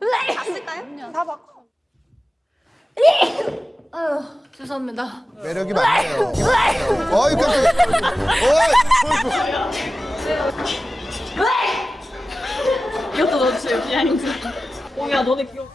봤을까요? 다 봐. 아유, 죄송합니다. 매력이 많네요. 어이 깜짝이야. 이것도 넣어주세요, 비하인드. 야 너네 귀여워.